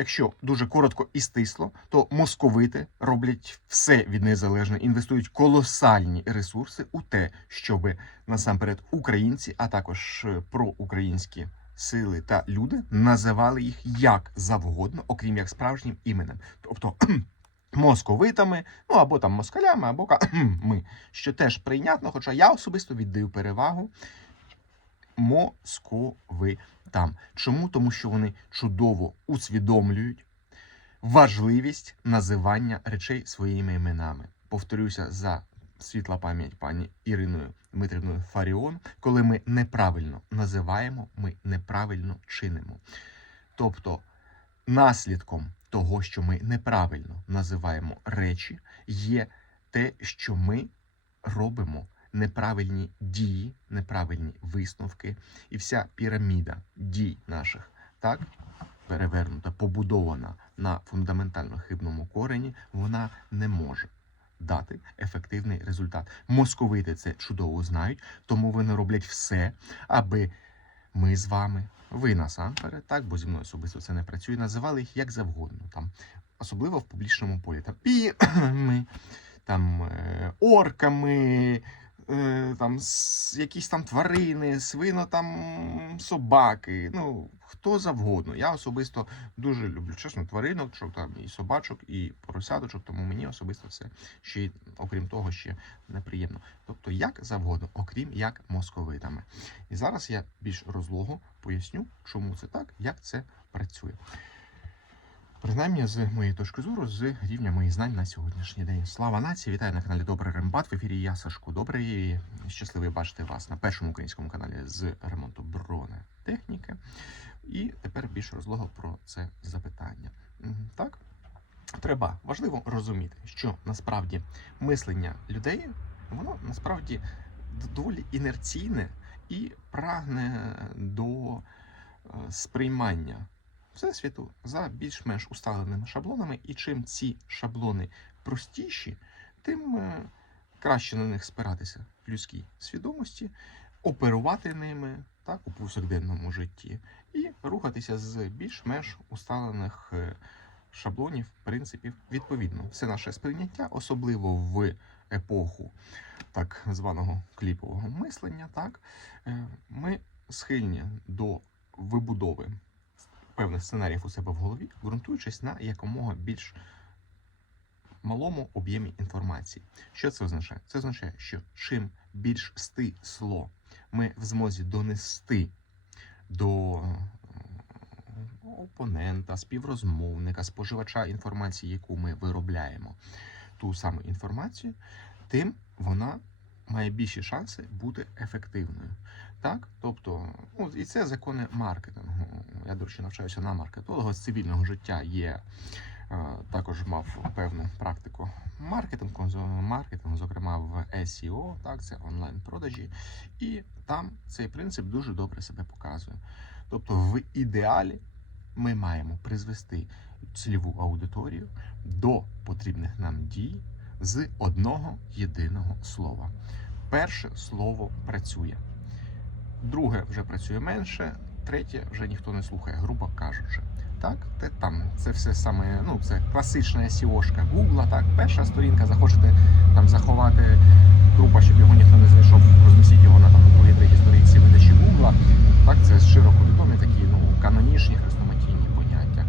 Якщо дуже коротко і стисло, то московити роблять все від них залежне, інвестують колосальні ресурси у те, щоб насамперед українці, а також е, проукраїнські сили та люди називали їх як завгодно, окрім як справжнім іменем, тобто московитами, ну або там москалями, або ми, що теж прийнятно, хоча я особисто віддаю перевагу московитам. Чому? Тому що вони чудово усвідомлюють важливість називання речей своїми іменами. Повторюся за світла пам'ять пані Іриною Дмитрівною Фаріон. Коли ми неправильно називаємо, ми неправильно чинимо. Тобто наслідком того, що ми неправильно називаємо речі, є те, що ми робимо неправильні дії, неправильні висновки, і вся піраміда дій наших, так перевернута, побудована на фундаментально хибному корені, вона не може дати ефективний результат. Московити це чудово знають, тому вони роблять все, аби ми з вами, ви насамперед, так, бо зі мною особисто це не працює, називали їх як завгодно, там, особливо в публічному полі. Там, пі-ми, там е, орками, е, там якісь там тварини, свино там собаки. Ну хто завгодно. Я особисто дуже люблю чесно тваринок, що там і собачок, і поросяточок, тому мені особисто це ще окрім того, ще неприємно. Тобто як завгодно, окрім як московитами. І зараз я більш розлого поясню, чому це так, як це працює. Принаймні, з моєї точки зору, з рівня моїх знань на сьогоднішній день. Слава нації! Вітаю на каналі Добрий Рембат. В ефірі я Сашко Добрий. Щасливий бачити вас на першому українському каналі з ремонту бронетехніки. І тепер більш розлого про це запитання. Так, треба важливо розуміти, що насправді мислення людей воно насправді доволі інерційне і прагне до е, сприймання всесвіту за більш-менш усталеними шаблонами. І чим ці шаблони простіші, тим е, краще на них спиратися в людській свідомості, оперувати ними так у повсякденному житті і рухатися з більш-менш усталених е, шаблонів, принципів. Відповідно, все наше сприйняття, особливо в епоху так званого кліпового мислення, так е, ми схильні до вибудови певних сценаріїв у себе в голові, ґрунтуючись на якомога більш малому об'ємі інформації. Що це означає? Це означає, що чим більш стисло ми в змозі донести до е, опонента, співрозмовника, споживача інформації, яку ми виробляємо, ту саму інформацію, тим вона має більші шанси бути ефективною. Так, тобто, ну і це закони маркетингу. Я, до речі, навчаюся на маркетолога з цивільного життя. Є е, також мав певну практику маркетингу, маркетингу, зокрема в SEO, так, це онлайн-продажі, і там цей принцип дуже добре себе показує. Тобто, в ідеалі ми маємо призвести цільову аудиторію до потрібних нам дій з одного єдиного слова. Перше слово працює. Друге вже працює менше, третє вже ніхто не слухає, грубо кажучи. Так, те там це все саме, ну це класична SEO-шка Гугла. Так, перша сторінка, захочете там заховати трупа, щоб його ніхто не знайшов, розмістіть його на там другій третій сторінці видачі Гугла. Так, це широко відомі такі ну канонічні хрестоматійні поняття,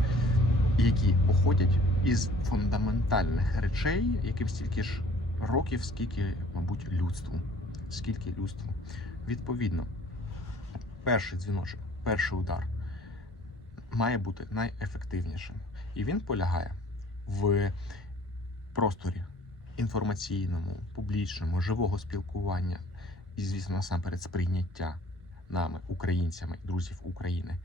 які походять із фундаментальних речей, яким стільки ж років, скільки, мабуть, людству. Скільки людству. Відповідно, перший дзвіночок, перший удар має бути найефективнішим. І він полягає в просторі інформаційному, публічному, живого спілкування і, звісно, насамперед сприйняття нами, українцями, друзів України,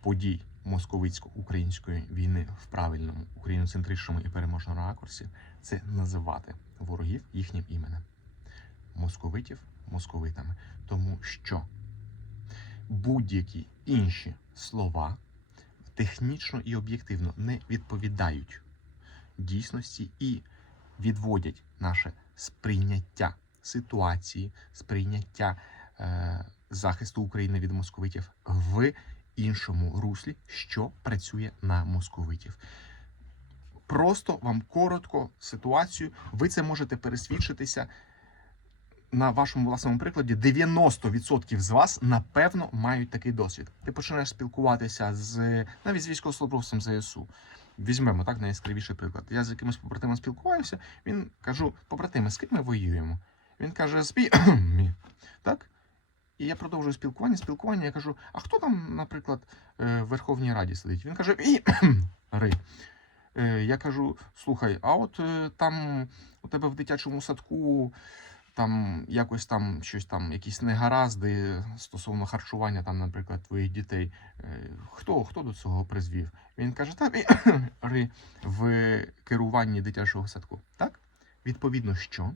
подій московицько-української війни в правильному україноцентричному і переможному ракурсі це називати ворогів їхнім іменем. Московитів московитами. Тому що будь-які інші слова технічно і об'єктивно не відповідають дійсності і відводять наше сприйняття ситуації, сприйняття е, захисту України від московитів в іншому руслі, що працює на московитів. Просто вам коротко ситуацію. Ви це можете пересвідчитися на вашому власному прикладі. 90% з вас напевно мають такий досвід. Ти починаєш спілкуватися з навіть з військовослужбовцем ЗСУ. Візьмемо так найяскравіший приклад. Я з якимось побратимом спілкуваюся. Він кажу: побратими, з ким ми воюємо? Він каже, «Мі». так? І я продовжую спілкування, спілкування. Я кажу: а хто там, наприклад, е, в Верховній Раді сидить? Він каже, «І, Ри. Е, Я кажу: слухай, а от е, там у тебе в дитячому садку там якось там щось там, якісь негаразди стосовно харчування, там, наприклад, твоїх дітей. Е, Хто, хто до цього призвів? Він каже, так, в керуванні дитячого садку. Так? Відповідно, що?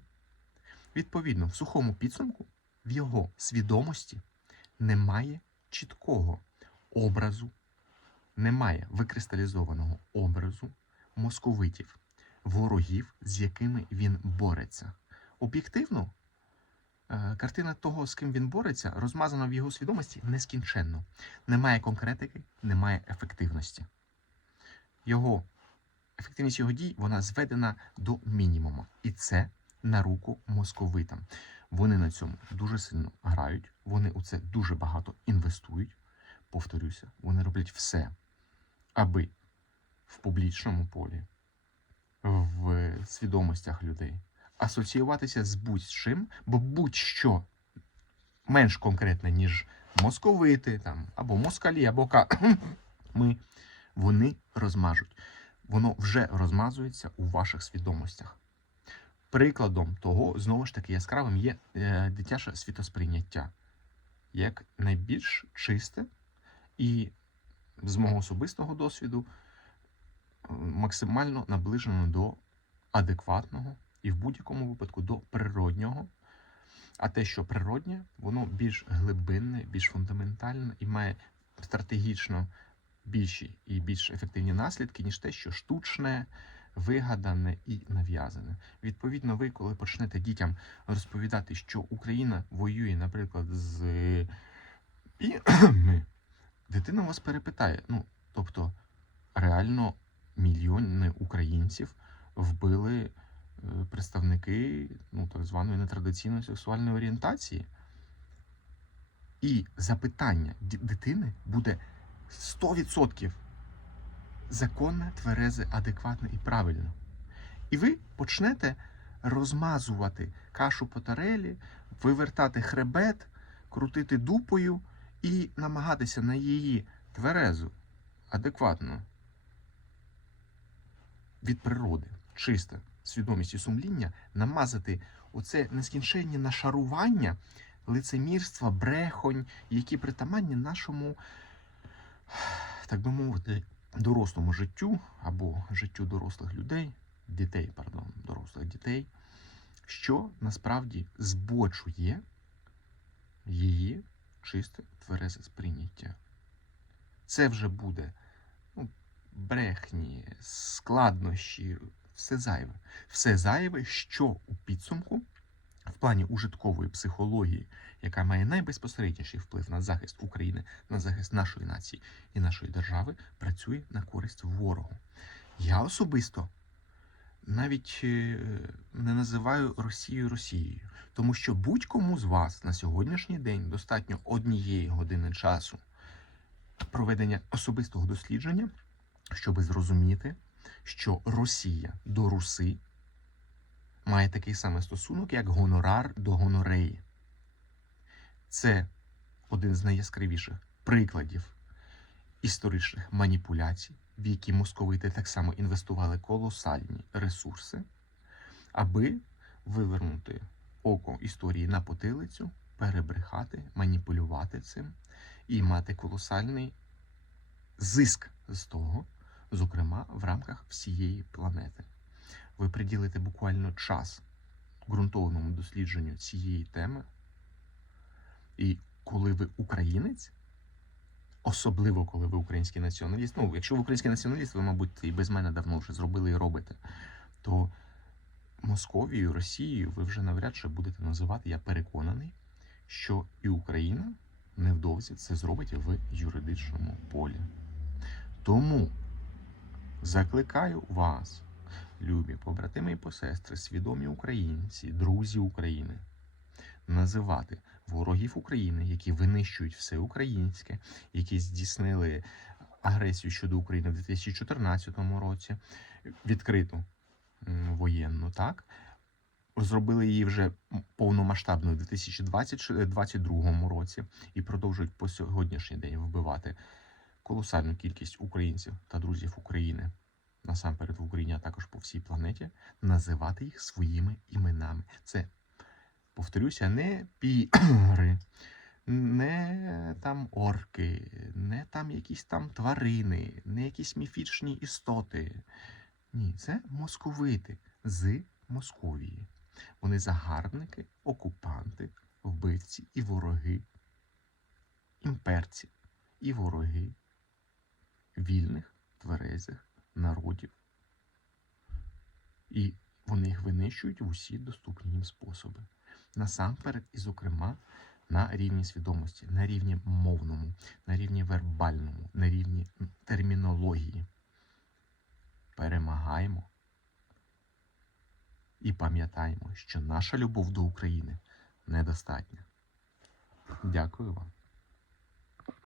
Відповідно, в сухому підсумку в його свідомості немає чіткого образу, немає викристалізованого образу московитів, ворогів, з якими він бореться. Об'єктивно, е, картина того, з ким він бореться, розмазана в його свідомості нескінченно. Немає конкретики, немає ефективності. Його ефективність його дій вона зведена до мінімуму. І це на руку московитам. Вони на цьому дуже сильно грають, вони у це дуже багато інвестують. Повторюся, вони роблять все, аби в публічному полі, в свідомостях людей асоціюватися з будь-чим, бо будь-що менш конкретне, ніж московити, там, або москалі, або ка ми, вони розмажуть. Воно вже розмазується у ваших свідомостях. Прикладом того, знову ж таки, яскравим є е, дитяче світосприйняття як найбільш чисте і з мого особистого досвіду е, максимально наближено до адекватного і в будь-якому випадку до природнього. А те, що природнє, воно більш глибинне, більш фундаментальне і має стратегічно більші і більш ефективні наслідки, ніж те, що штучне, вигадане і нав'язане. Відповідно, ви, коли почнете дітям розповідати, що Україна воює, наприклад, з і дитина вас перепитає. Ну, тобто, реально мільйони українців вбили представники ну, так званої нетрадиційної сексуальної орієнтації. І запитання дитини буде 100% законне, тверезе, адекватне і правильно. І ви почнете розмазувати кашу по тарелі, вивертати хребет, крутити дупою і намагатися на її тверезу, адекватну від природи, чисте свідомість і сумління, намазати оце нескінченні нашарування лицемірства, брехонь, які притаманні нашому, так би мовити, дорослому життю або життю дорослих людей, дітей, пардон, дорослих дітей, що насправді збочує її чисте тверезе сприйняття. Це вже буде ну, брехні, складнощі, все зайве. Все зайве, що у підсумку в плані ужиткової психології, яка має найбезпосередніший вплив на захист України, на захист нашої нації і нашої держави, працює на користь ворогу. Я особисто навіть е, не називаю Росію Росією, тому що будь-кому з вас на сьогоднішній день достатньо однієї години часу проведення особистого дослідження, щоб зрозуміти, що Росія до Руси має такий самий стосунок, як гонорар до гонореї. Це один з найяскравіших прикладів історичних маніпуляцій, в які московити так само інвестували колосальні ресурси, аби вивернути око історії на потилицю, перебрехати, маніпулювати цим і мати колосальний зиск з того, зокрема в рамках всієї планети. Ви приділите буквально час ґрунтовному дослідженню цієї теми. І коли ви українець, особливо коли ви український націоналіст, ну, якщо ви український націоналіст, ви, мабуть, і без мене давно вже зробили і робите, то Московію, Росією ви вже навряд чи будете називати, я переконаний, що і Україна невдовзі це зробить в юридичному полі. Тому закликаю вас, любі побратими і посестри, свідомі українці, друзі України, називати ворогів України, які винищують все українське, які здійснили агресію щодо України в 2014 році, відкриту воєнну, так? Зробили її вже повномасштабною у 2022 році і продовжують по сьогоднішній день вбивати колосальну кількість українців та друзів України насамперед в Україні, а також по всій планеті, називати їх своїми іменами. Це, повторюся, не пігри, не там орки, не там якісь там тварини, не якісь міфічні істоти. Ні, це московити з Московії. Вони загарбники, окупанти, вбивці і вороги, імперці і вороги вільних, тверезих народів. І вони їх винищують в усі доступні їм способи. Насамперед, і, зокрема, на рівні свідомості, на рівні мовному, на рівні вербальному, на рівні термінології. Перемагаємо і пам'ятаємо, що наша любов до України недостатня. Дякую вам.